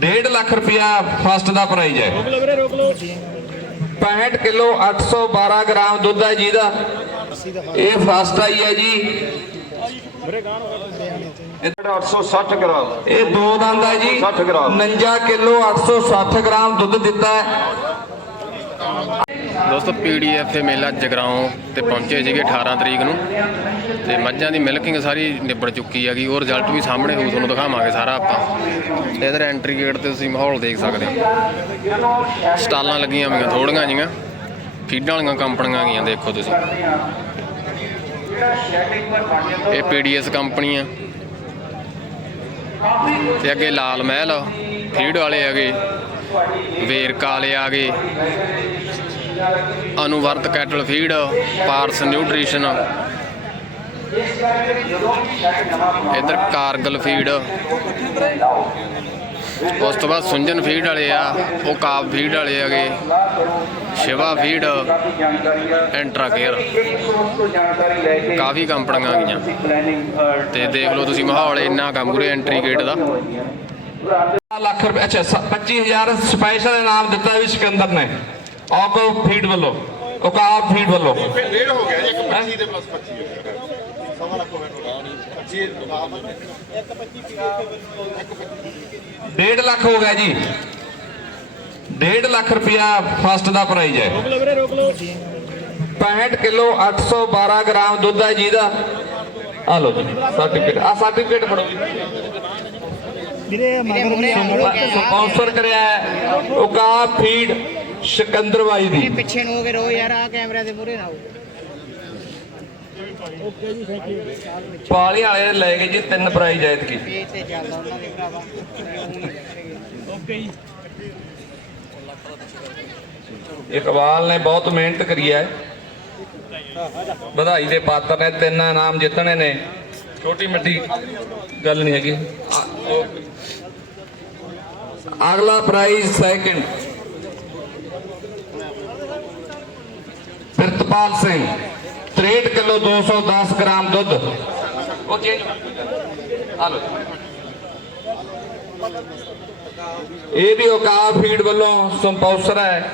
1.5 ਲੱਖ ਰੁਪਇਆ ਫਸਟ ਦਾ ਪ੍ਰਾਈਜ਼ ਹੈ। ਰੋਕ ਲਓ ਵੀਰੇ ਰੋਕ ਲਓ। 65 ਕਿਲੋ 812 ਗ੍ਰਾਮ ਦੁੱਧ ਹੈ ਜੀ ਦਾ। ਇਹ ਫਸਟ ਆਈ ਹੈ ਜੀ। ਜਿਹੜਾ 860 ਗ੍ਰਾਮ। ਇਹ ਦੋ ਦੰਦ ਹੈ ਜੀ। 60 ਗ੍ਰਾਮ। 49 ਕਿਲੋ 860 ਗ੍ਰਾਮ ਦੁੱਧ ਦਿੱਤਾ ਹੈ। ਦੋਸਤੋ ਪੀਡੀਐਫ ਮੇਲਾ ਜਗਰਾਉਂ ਤੇ ਪਹੁੰਚੇ ਸੀਗੇ 18 ਤਰੀਕ ਨੂੰ। ਤੇ ਮੱਝਾਂ ਦੀ ਮਿਲਕਿੰਗ ਸਾਰੀ ਨਿਬੜ ਚੁੱਕੀ ਹੈਗੀ, ਉਹ ਰਿਜ਼ਲਟ ਵੀ ਸਾਹਮਣੇ ਹੋਊ, ਤੁਹਾਨੂੰ ਦਿਖਾਵਾਂਗੇ ਸਾਰਾ ਆਪਾਂ। ਤੇ ਇਧਰ ਐਂਟਰੀ ਗੇਟ ਤੇ ਤੁਸੀਂ ਮਾਹੌਲ ਦੇਖ ਸਕਦੇ ਹੋ। ਸਟਾਲਾਂ ਲੱਗੀਆਂ ਹੋਈਆਂ ਥੋੜੀਆਂ ਜੀਆਂ। ਫੀਡਾਂ ਵਾਲੀਆਂ ਕੰਪਨੀਆਂ ਗਈਆਂ ਦੇਖੋ ਤੁਸੀਂ। ਇਹ ਪੀਡੀਐਸ ਕੰਪਨੀ ਆ ਤੇ ਅੱਗੇ ਲਾਲ ਮਹਿਲ ਫੀਡ ਵਾਲੇ ਹੈਗੇ, ਵੇਰਕਾ ਵਾਲੇ ਆ ਗਏ। Anuvrat cattle feed, Paras nutrition. ਇਧਰ ਕਾਰਗਲ ਫੀਡ। ਉਸ ਤੋਂ ਬਾਅਦ ਸੁੰਜਨ ਫੀਡ ਵਾਲੇ ਆ, ਉਹ ਕਾਬ ਫੀਡ ਵਾਲੇ ਹੈਗੇ। Shiva feed, ਐਂਟਰਾ care. ਕਾਫੀ ਕੰਪਨੀਆਂ ਆ ਗਈਆਂ ਤੇ ਦੇਖ ਲਓ ਤੁਸੀਂ ਮਾਹੌਲ, ਇੰਨਾ ਕੰਮ ਮੂਰੇ ਐਂਟਰੀ ਗੇਟ ਦਾ। ਲੱਖ ਰੁਪਏ, ਅੱਛਾ, ਸ- 25000 ਸਪੈਸ਼ਲ ਇਨਾਮ ਦਿੱਤਾ ਵੀ ਸਿਕੰਦਰ ਨੇ। ਔਕੋ ਫੀਡ ਵੱਲੋਂ ਔਕਾਬ ਫੀਡ ਵੱਲੋਂ। ਡੇਢ ਹੋ ਗਿਆ ਜੀ ਇੱਕ 25 ਦੇ ਪਲੱਸ 25 ਹੋ ਗਿਆ। ਸਵਾ ਲੱਖ ਹੋ ਗਿਆ 1.5 ਲੱਖ ਹੋ ਗਿਆ ਜੀ। 1.5 ਲੱਖ ਰੁਪਇਆ ਫਸਟ ਦਾ ਪ੍ਰਾਈਜ਼ ਹੈ। ਰੋਕ ਲਓ ਵੀਰੇ ਰੋਕ ਲਓ। 65 ਕਿਲੋ 812 ਗ੍ਰਾਮ ਦੁੱਧ ਹੈ ਜੀ ਦਾ। ਆ ਲਓ ਜੀ ਸਰਟੀਫਿਕੇਟ ਆ ਸਰਟੀਫਿਕੇਟ ਫੜੋ ਵੀਰੇ ਮਗਰ ਸਪਾਂਸਰ ਕਰਿਆ ਹੈ। ਔਕਾਬ ਫੀਡ ਸਿਕੰਦਰ ਬਾਈ ਦੀ ਪਿੱਛੇ ਨੂੰ ਹੋ ਕੇ ਰੋ ਯਾਰ ਆ ਕੈਮਰਾ ਦੇ ਮੂਹਰੇ ਨਾ ਹੋ ਪਾਲੀ ਵਾਲੇ ਲੈ ਗਏ ਜੀ ਤਿੰਨ ਪ੍ਰਾਈਜ਼ ਐਤਕੀ ਪੇਜ ਤੇ ਚੱਲਦਾ ਉਹਨਾਂ ਦੇ ਭਰਾਵਾ। ਓਕੇ ਜੀ ਇਕਬਾਲ ਨੇ ਬਹੁਤ ਮਿਹਨਤ ਕਰੀ ਹੈ। ਵਧਾਈ ਦੇ ਪਾਤਰ ਨੇ ਤਿੰਨ ਇਨਾਮ ਜਿੱਤਣੇ ਨੇ। ਛੋਟੀ ਮਿੱਟੀ ਗੱਲ ਨਹੀਂ ਹੈਗੀ। ਅਗਲਾ prize second. Pritpal Singh. 63 kilo 210 gram ਦੁੱਧ। ਉਹ ਚੇਂਜ ਆ ਇਹ ਵੀ ਔਕਾਬ ਫੀਡ ਵੱਲੋਂ ਸੰਪੌਸਰ ਹੈ।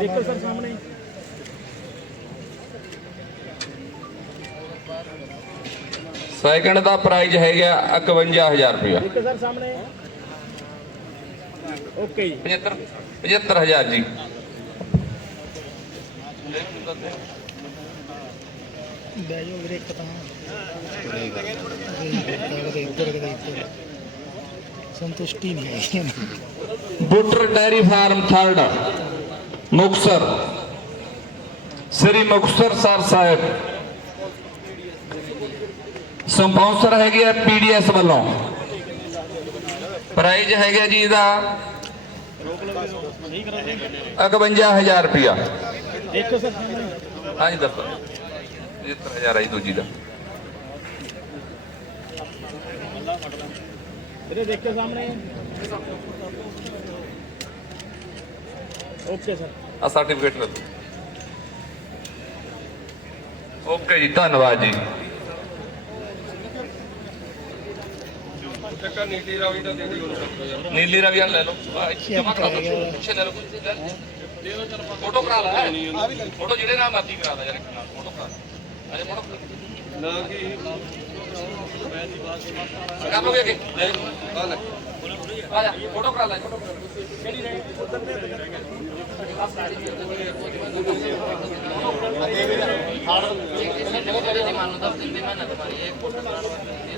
ਦੇਖੋ ਸਰ ਸਾਹਮਣੇ ਸੈਕਿੰਡ ਦਾ ਪ੍ਰਾਈਜ਼ ਹੈਗਾ 51000 ਰੁਪਇਆ। ਦੇਖੋ ਸਰ ਸਾਹਮਣੇ ਓਕੇ ਜੀ 75 75000 ਜੀ ਬਹਿ ਜਾਓ ਵੀਰੇ ਇੱਕ ਤਾਂ ਕਦੇ ਉੱਧਰ ਕਦੇ ਇੱਧਰ ਸੰਤੁਸ਼ਟੀ ਨਹੀਂ ਹੈ Buttar dairy farm third Muktsar Sri Muktsar sir Sahib sponsor ਹੈਗੇ ਆ ਪੀਡੀਐਸ ਵੱਲੋਂ ਪ੍ਰਾਈਜ਼ ਹੈਗਾ ਜੀ ਇਹਦਾ 51000 ਰੁਪਇਆ। ਦੇਖੋ ਸਰ ਸਾਹਮਣੇ ਹਾਂਜੀ ਦੱਸੋ 75000 ਹੈ ਜੀ ਦੂਜੀ ਦਾ। ਵੀਰੇ ਦੇਖੋ ਸਾਹਮਣੇ। Okay sir. ਆ ਸਰਟੀਫਿਕੇਟ ਲੈ ਲਓ ਓਕੇ ਜੀ ਧੰਨਵਾਦ ਜੀ। ਨੀਲੀ ਰਵੀ ਵਾਲਾ ਲੈ ਲਓ। ਜਮਾ ਕਰਾ ਦਿਓ ਪਿੱਛੇ ਲੈ ਲਓ ਕੁਝ ਲੈ ਲਓ। ਫੋਟੋ ਕਰਾ ਲੈ। ਫੋਟੋ ਜਿਹੜੇ ਨਾਲ ਮਰਜ਼ੀ ਕਰਾ ਦੇ ਯਾਰ ਇੱਕ ਨਾਲ ਫੋਟੋ ਕਰਾ ਦੇ ਅਰੇ ਫੋਟੋ ਨਾ ਕੀ? ਕਰ ਲੋਗੇ ਕਿ ਆ ਲੈ। ਆ ਜਾ ਫੋਟੋ ਕਰਾ ਲੈ ਫੋਟੋ ਜਿਹੜਾ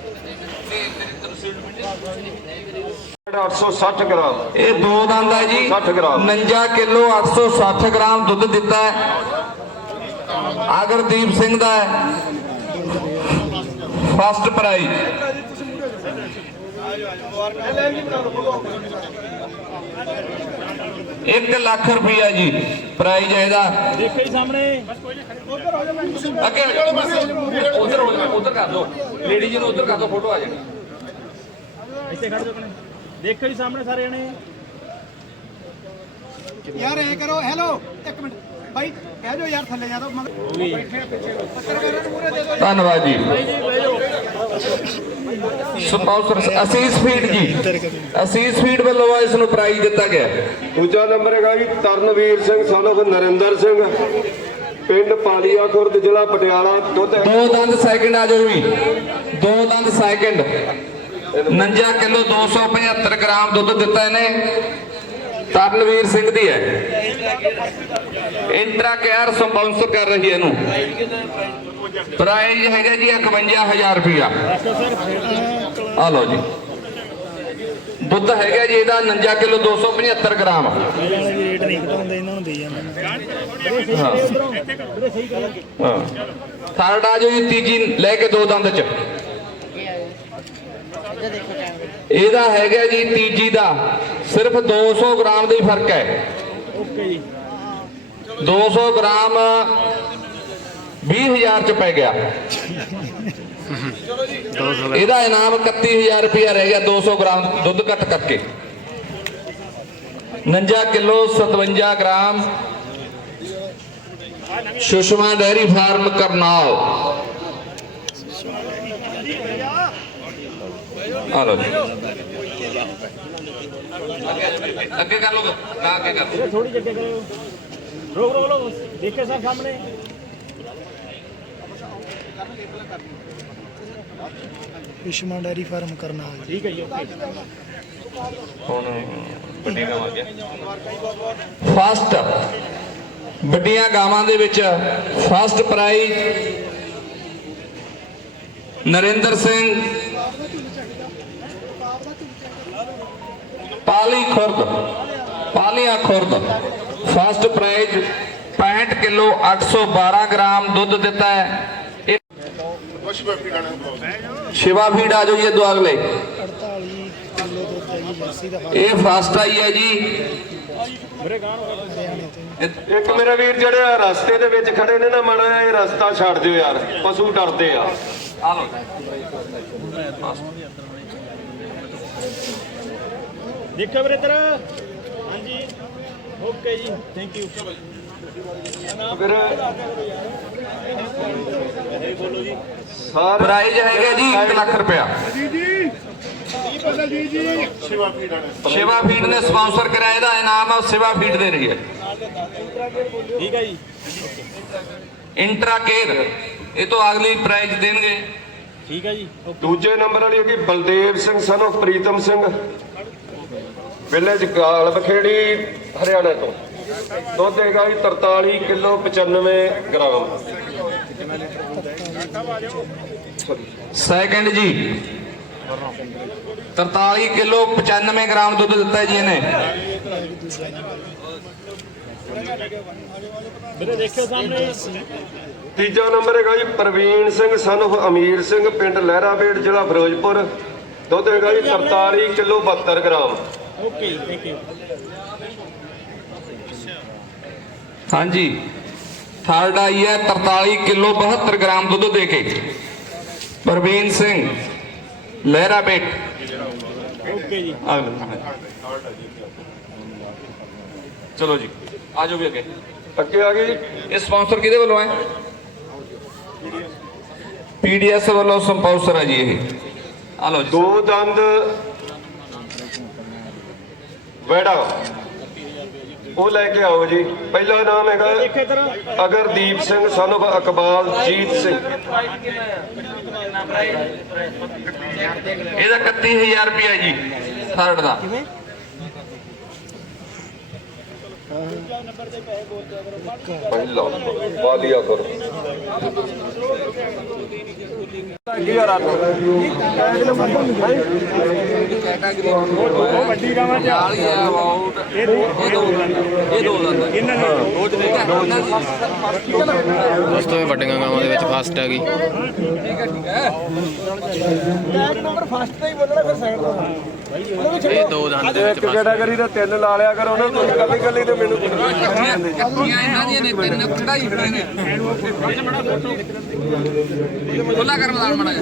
860 ਗ੍ਰਾਮ। ਇਹ ਦੋ ਦੰਦ ਹੈ ਜੀ। 60 ਗ੍ਰਾਮ। 49 ਕਿਲੋ 860 ਗ੍ਰਾਮ ਦੁੱਧ ਦਿੱਤਾ ਹੈ। ਆਗਰਦੀਪ ਸਿੰਘ ਦਾ ਹੈ। First prize. ਇੱਕ ਲੱਖ ਰੁਪਈਆ ਜੀ ਪ੍ਰਾਈਜ਼ ਹੈ ਇਹਦਾ। ਦੇਖੋ ਜੀ ਸਾਹਮਣੇ। ਅੱਗੇ ਉਧਰ ਉਧਰ ਕਰ ਦੋ ਲੇਡੀ ਜੀ ਨੂੰ ਉਧਰ ਕਰ ਦੋ ਫੋਟੋ ਆ ਜਾਣੀ ਇੱਥੇ ਖੜ ਜਾਓ ਕਣੇ ਦੇਖੋ ਜੀ ਸਾਹਮਣੇ ਸਾਰੇ ਜਣੇ। ਯਾਰ ਐ ਕਰੋ। ਹੈਲੋ ਇੱਕ ਮਿੰਟ। ਭਾਈ ਕਹਿ ਜੋ ਯਾਰ ਥੱਲੇ ਜਾ ਤਾਂ ਧੰਨਵਾਦ ਜੀ। ਸਪਾਂਸਰ ਅਸੀਸ ਫੀਡ ਜੀ। ਅਸੀਸ ਫੀਡ ਵੱਲੋਂ ਇਸ ਨੂੰ ਪ੍ਰਾਈਜ਼ ਦਿੱਤਾ ਗਿਆ। ਦੂਜਾ ਨੰਬਰ ਹੈਗਾ ਜੀ ਤਰਨਵੀਰ ਸਿੰਘ ਸਾਨੂੰ ਨਰਿੰਦਰ ਸਿੰਘ। ਪਿੰਡ ਪਾਲੀਆ ਖੁਰਦ ਜ਼ਿਲ੍ਹਾ ਪਟਿਆਲਾ ਦੁੱਧ ਦੋ ਦੰਦ ਸੈਕਿੰਡ ਆ ਜਾਓ ਵੀ ਦੋ ਦੰਦ ਸੈਕਿੰਡ 49 ਕਿਲੋ 275 ਗ੍ਰਾਮ ਦੁੱਧ ਦਿੱਤਾ ਇਹਨੇ। ਤਰਨਵੀਰ ਸਿੰਘ ਦੀ ਹੈ। ਇੰਟਰਾ ਕੇਅਰ ਸਪਾਂਸਰ ਕਰ ਰਹੀ ਹੈ ਇਹਨੂੰ। ਪ੍ਰਾਈਜ਼ ਹੈਗਾ ਜੀ 51000 ਰੁਪਇਆ। ਆ ਲਓ ਜੀ। ਦੁੱਧ ਹੈਗਾ ਜੀ ਇਹਦਾ 49 ਕਿਲੋ 275 ਗ੍ਰਾਮ ਵਾਲੇ ਵੀ ਰੇਟ ਨਹੀਂ ਘਟਾਉਂਦੇ ਇਹਨਾਂ ਨੂੰ ਦੇ ਜਾਂਦੇ ਹਾਂ। ਥਰਡ ਆ ਜਾਓ ਜੀ, ਤੀਜੀ ਲੈ ਕੇ ਦੋ ਦੰਦ ਚ। ਇਹਦਾ ਹੈਗਾ ਜੀ ਤੀਜੀ ਦਾ। ਸਿਰਫ 200 ਗ੍ਰਾਮ ਦਾ ਹੀ ਫ਼ਰਕ ਹੈ। ਓਕੇ ਜੀ 200 ਗ੍ਰਾਮ 20000 ਚ ਪੈ ਗਿਆ। ਇਹਦਾ ਇਨਾਮ 31000 ਰੁਪਇਆ ਰਹਿ ਗਿਆ 200 ਗ੍ਰਾਮ ਦੁੱਧ ਕੱਟ ਕਰਕੇ। 49 kilo 57 gram Sushma dairy farm, Karnal. ਆ ਲਓ ਅੱਗੇ ਕਰ ਲਓ ਅੱਗੇ ਕਰ ਲਓ। ਥੋੜੀ ਜੱਗੇ ਕਰੋ ਰੋਕ ਰੋਕ ਲੋ ਦੇਖੇ ਸਰ ਸਾਹਮਣੇ। ਵਿਸ਼ਮਾ ਡੈਰੀ ਫਾਰਮ ਕਰਨਾ ਆ ਠੀਕ ਹੈ ਜੀ ਓਕੇ। ਹੁਣ ਵੱਡੀ ਗਾਂ ਆ ਗਿਆ ਫਸਟ ਵੱਡੀਆਂ ਗਾਵਾਂ ਦੇ ਵਿੱਚ first prize Narinder Singh. Pali Khurd Palia Khurd. First prize 65 kilo 812 gram ਦੁੱਧ ਦਿੱਤਾ ਹੈ। ਸ਼ਿਵਾ ਫੀਡ ਆ ਜਾਓ ਜੀ ਦੋ ਅਗਲੇ 48 ਕਿਲੋ ਦੁੱਧ ਹੈ ਜੀ ਜਰਸੀ ਦਾ ਇਹ ਫਸਟ ਆਈ ਹੈ ਜੀ। ਇੱਕ ਮੇਰੇ ਵੀਰ ਜਿਹੜੇ ਆ ਰਸਤੇ ਦੇ ਵਿੱਚ ਖੜੇ ਨੇ ਨਾ ਮਾੜਾ ਇਹ ਰਸਤਾ ਛੱਡ ਦਿਓ ਯਾਰ ਪਸ਼ੂ ਡਰਦੇ ਆ। ਦੇਖੋ ਵੀਰੇ ਹਾਂਜੀ ਓਕੇ ਜੀ। ਥੈਂਕ ਯੂ ਫਿਰ ਸਾਰੇ ਪ੍ਰਾਈਜ਼ ਹੈਗਾ ਜੀ 1 ਲੱਖ ਰੁਪਇਆ। ਸ਼ਿਵਾ ਫੀ ਗਾਣਾ ਸ਼ਿਵਾ ਫੀਡ ਨੇ ਸਪਾਂਸਰ ਕਰਾਇਆ ਇਹਦਾ ਇਨਾਮ ਆ ਸ਼ਿਵਾ ਫੀਡ ਦੇ ਰਹੀ ਹੈ। ਠੀਕ ਹੈ ਜੀ। ਇੰਟਰਾ ਕੇਅਰ ਇਹ ਤੋਂ ਅਗਲੀ ਪ੍ਰਾਈਜ਼ ਦੇਣਗੇ। ਠੀਕ ਹੈ ਜੀ। ਦੂਜੇ ਨੰਬਰ ਵਾਲੀ ਹੈਗੀ Baldev Singh son of Pritam Singh. Village Gal Bakheri Haryana ਤੋਂ। ਦੁੱਧ ਹੈਗਾ ਜੀ 43 ਕਿਲੋ 95 ਗ੍ਰਾਮ। ਸੈਕੰਡ ਜੀ। 43 ਕਿਲੋ 95 ਗ੍ਰਾਮ ਦੁੱਧ ਦਿੱਤਾ ਜੀ ਇਹਨੇ। ਵੀਰੇ ਦੇਖਿਓ ਸਾਹਮਣੇ। ਤੀਜਾ ਨੰਬਰ ਹੈਗਾ ਜੀ ਪ੍ਰਵੀਨ ਸਿੰਘ ਸਨ of ਅਮੀਰ ਸਿੰਘ ਪਿੰਡ ਲਹਿਰਾਬੇੜ ਜ਼ਿਲ੍ਹਾ ਫਿਰੋਜ਼ਪੁਰ। ਦੁੱਧ ਹੈਗਾ ਜੀ 43 kilo 72 gram. Okay thank you ਹਾਂਜੀ। ਥਰਡ ਆਈ ਹੈ 43 ਕਿਲੋ 72 ਗ੍ਰਾਮ ਦੁੱਧ ਦੇ ਕੇ। ਪ੍ਰਵੀਨ ਸਿੰਘ ਲਹਿਰਾ ਬੇਟ। ਓਕੇ ਜੀ। ਚਲੋ ਜੀ ਆ ਜਾਓ ਵੀ ਅੱਗੇ। ਅੱਗੇ ਆ ਗਈ ਜੀ। ਇਹ ਸਪਾਂਸਰ ਕਿਹਦੇ ਵੱਲੋਂ ਹੈ? ਪੀਡੀਐਸ ਵੱਲੋਂ ਸਪਾਂਸਰ ਹੈ ਜੀ ਇਹ। ਆ ਲਓ ਜੀ। ਦੋ ਦੰਦ ਵੜਾ ਉਹ ਲੈ ਕੇ ਆਓ ਜੀ। ਪਹਿਲਾ ਨਾਮ ਹੈਗਾ ਅਗਰਦੀਪ ਸਿੰਘ son of ਅਕਬਾਲ ਜੀਤ ਸਿੰਘ। ਇਹਦਾ 31000 ਰੁਪਇਆ ਜੀ ਥਰਡ ਦਾ। ਪਹਿਲਾ ਵਾਲੀਆ ਕਰੋ। ਵੱਡੀ ਗਾਵਾਂ ਚ ਇਹ ਦੋ ਇਹ ਦੋ ਇਹ ਦੋ ਇਹਨਾਂ ਨੇ ਰੋਜ਼ ਦੇ ਦੋਸਤੋ ਇਹ ਵੱਡੀਆਂ ਗਾਵਾਂ ਦੇ ਵਿੱਚ ਫਸਟ ਹੈਗੀ ਇਹ ਦੋ ਦੰਦ ਦੇ ਵਿੱਚ ਫਸਟ ਕੈਟਾਗਰੀ ਦਾ ਤਿੰਨ ਲਾ ਲਿਆ ਕਰੋ ਨਾ ਤੁਸੀਂ ਕੱਲੀ ਕੱਲੀ ਤੇ ਮੈਨੂੰ ਇਹਨਾਂ ਦੀਆਂ ਨੇ ਤਿੰਨ ਚੜਾਈ ਖੜੇ ਨੇ ਖੁੱਲਾ ਕਰ ਮਦਾਨ ਮੜਾ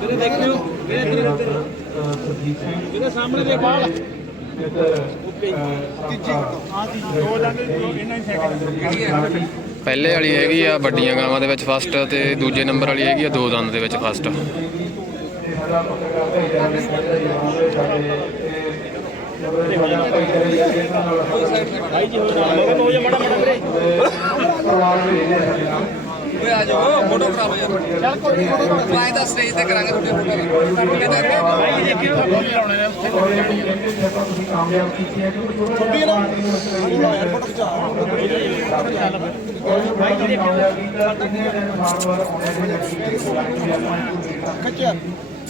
ਵੀਰੇ ਦੇਖਿਓ ਵੀਰੇ ਵੀਰੇ ਵੀਰੇ ਸਾਹਮਣੇ ਦੇ ਬਾਲ ਓਕੇ ਦੋ ਦੰਦ ਇਹਨਾਂ ਹੀ ਸੈਕਿੰਡ ਪਹਿਲੇ ਵਾਲੀ ਹੈਗੀ ਆ ਵੱਡੀਆਂ ਗਾਵਾਂ ਦੇ ਵਿੱਚ ਫਸਟ ਤੇ ਦੂਜੇ ਨੰਬਰ ਵਾਲੀ ਹੈਗੀ ਆ ਦੋ ਦੰਦ ਦੇ ਵਿੱਚ ਫਸਟ ਭਾਈ ਜੀ ਹੋ ਜਾਣਾ ਹੋ ਜਾ ਮਾੜਾ ਮਾੜਾ ਵੀਰੇ ਓਏ ਆ। ਜਾਓ ਫੋਟੋ ਕਰਾ ਲਓ ਯਾਰ ਚੱਲ ਕੋਈ ਫੋਟੋ ਕਰਾ ਦਾ ਸਟੇਜ ਤੇ ਕਰਾਂਗੇ ਤੁਹਾਡੇ ਫੋਟੋ ਕਿਹਦੇ ਭਾਈ ਜੀ ਕਿਉਂ ਫੋਨ ਲਾਉਣੇ ਨੇ ਉੱਥੇ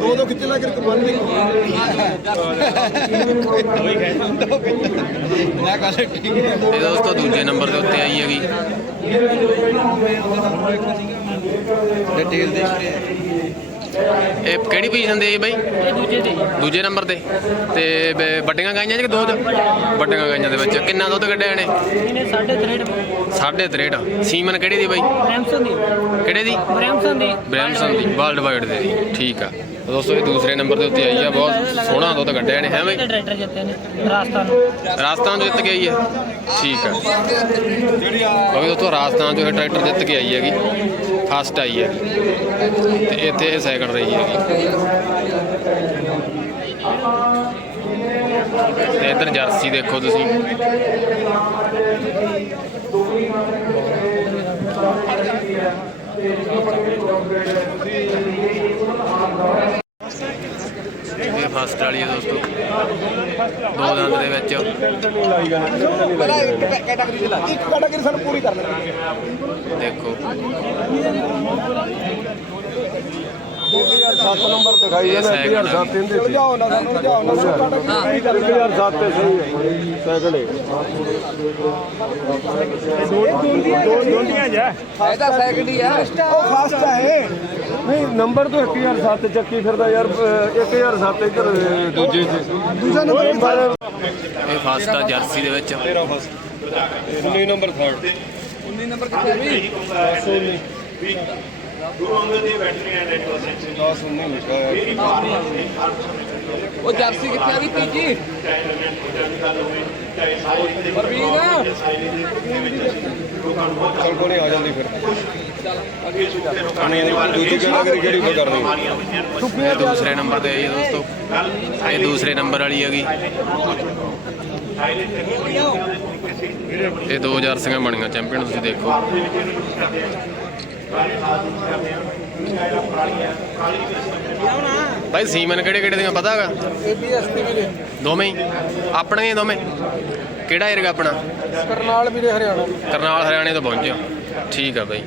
ਦੋ ਦੋ ਖਿੱਚ ਲਾ ਕੇ ਬੰਨ ਦੇ ਇਹ ਦੋਸਤੋ ਦੂਜੇ ਨੰਬਰ ਦੇ ਉੱਤੇ ਆਈ ਹੈਗੀ। ਡਿਟੇਲ ਦੇਖ ਰਹੇ ਇਹ ਕਿਹੜੀ ਪੋਜੀਸ਼ਨ ਤੇ ਹੈ ਬਾਈ? ਦੂਜੇ ਦੇ ਦੂਜੇ ਨੰਬਰ ਤੇ। ਤੇ ਬ- ਵੱਡੀਆਂ ਗਾਈਆਂ ਚ ਕਿ ਦੁੱਧ ਵੱਡੀਆਂ ਗਾਈਆਂ ਦੇ ਵਿੱਚ। ਕਿੰਨਾ ਦੁੱਧ ਕੱਢਿਆ ਇਹਨੇ? ਇਹਨੇ 63 ਸਾਢੇ 63 ਸੀਮਨ ਕਿਹੜੀ ਦੀ ਬਾਈ? ਬ੍ਰੈਮਸਨ ਦੀ ਕਿਹੜੇ ਦੀ? ਬ੍ਰੈਮਸਨ ਦੀ। ਬ੍ਰੈਮਸਨ ਦੀ ਵਰਲਡ ਵਾਈਡ ਦੇ। ਦੀ ਠੀਕ ਆ। ਦੋਸਤੋ, ਇਹ ਦੂਸਰੇ ਨੰਬਰ ਦੇ ਉੱਤੇ ਆਈ ਆ। ਬਹੁਤ ਸੋਹਣਾ ਦੁੱਧ ਕੱਢਿਆ ਇਹਨੇ, ਹੈ ਬਾਈ? ਟਰੈਕਟਰ ਜਿੱਤੇ ਨੇ ਰਾਜਸਥਾਨ ਰਾਜਸਥਾਨ ਤੋਂ ਜਿੱਤ ਕੇ ਆਈ ਹੈ। ਠੀਕ ਆ। ਬਾਕੀ ਦੋਸਤੋ, ਰਾਜਸਥਾਨ ਤੋਂ ਇਹ ਟਰੈਕਟਰ ਜਿੱਤ ਕੇ ਆਈ ਹੈਗੀ। ਫਸਟ ਆਈ ਹੈ ਤੇ ਇੱਥੇ ਇਹ ਸੈਕਿੰਡ ਰਹੀ ਹੈਗੀ। ਤੇ ਇੱਧਰ ਜਰਸੀ ਦੇਖੋ ਤੁਸੀਂ। ਇਹ ਫਸਟ ਵਾਲੀ ਹੈ ਦੋਸਤੋ। ਦੋ ਦੰਦ ਦੇ ਵਿੱਚ। ਇੱਕ ਕੈਟਾਗਰੀ ਸਾਨੂੰ ਪੂਰੀ ਕਰ ਲੈ। ਦੇਖੋ। 7 ਨੰਬਰ ਦਿਖਾਈ ਇਹ second ਆ। ਇਹਦੇ ਜਾਓ ਨਾ ਸਾਨੂੰ ਜਾਓ ਨਾ ਕੈਟਾਗਰੀ 1007 ਤੇ ਸਹੀ ਹੈ। ਸੈਕਿੰਡ ਦੋ ਦੋ ਦੋਂਦੀਆਂ ਜਾ ਇਹਦਾ ਸੈਕਿੰਡ ਹੀ ਆ। ਉਹ ਫਾਸਟ ਹੈ ਨਹੀਂ ਨੰਬਰ ਤੋਂ 1007 ਚੱਕੀ ਫਿਰਦਾ ਯਾਰ 1007 ਇੱਧਰ ਦੂਜੇ ਤੇ ਦੂਜਾ ਨੰਬਰ ਇਹ ਫਸਟ ਆ ਜਰਸੀ ਦੇ ਵਿੱਚ। 19 ਨੰਬਰ ਥਰਡ 19 ਨੰਬਰ ਕਿੱਥੇ ਆ? ਵੀ ਗੁਰੂ ਅੰਗਦ ਦੀ ਬੈਟਰੀ ਐਂਡ 10 19 ਲਿਖਾ ਹੈ ਉਹ ਜਰਸੀ ਕਿੱਥੇ ਆ ਵੀ ਤੀਜੀ? ਪਰਵੀਨ। ਚਲ ਕੋਲੇ ਆ ਜਾਂਦੀ ਫਿਰ। ਦੂਸਰੇ ਨੰਬਰ ਤੇ ਆਈ ਹੈ ਦੋਸਤੋ। ਇਹ ਦੂਸਰੇ ਨੰਬਰ ਵਾਲੀ ਹੈਗੀ। ਇਹ 2000 ਸਿੰਘਾਂ ਬਣੀਆਂ ਚੈਂਪੀਅਨ ਤੁਸੀਂ ਦੇਖੋ। ਭਾਈ ਸੀਮਨ ਕਿਹੜੇ ਕਿਹੜੇ ਦੀਆਂ ਪਤਾ ਹੈਗਾ? ਏਬੀਐਸਪੀ ਵੀਰੇ। ਦੋਵੇਂ ਹੀ? ਆਪਣੇ ਹੀ ਦੋਵੇਂ? ਕਿਹੜਾ ਏਰੀਆ ਆਪਣਾ? ਕਰਨਾਲ ਵੀਰੇ ਹਰਿਆਣਾ। ਕਰਨਾਲ ਹਰਿਆਣੇ ਤੋਂ ਪਹੁੰਚਿਆ ਠੀਕ ਆ ਬਾਈ।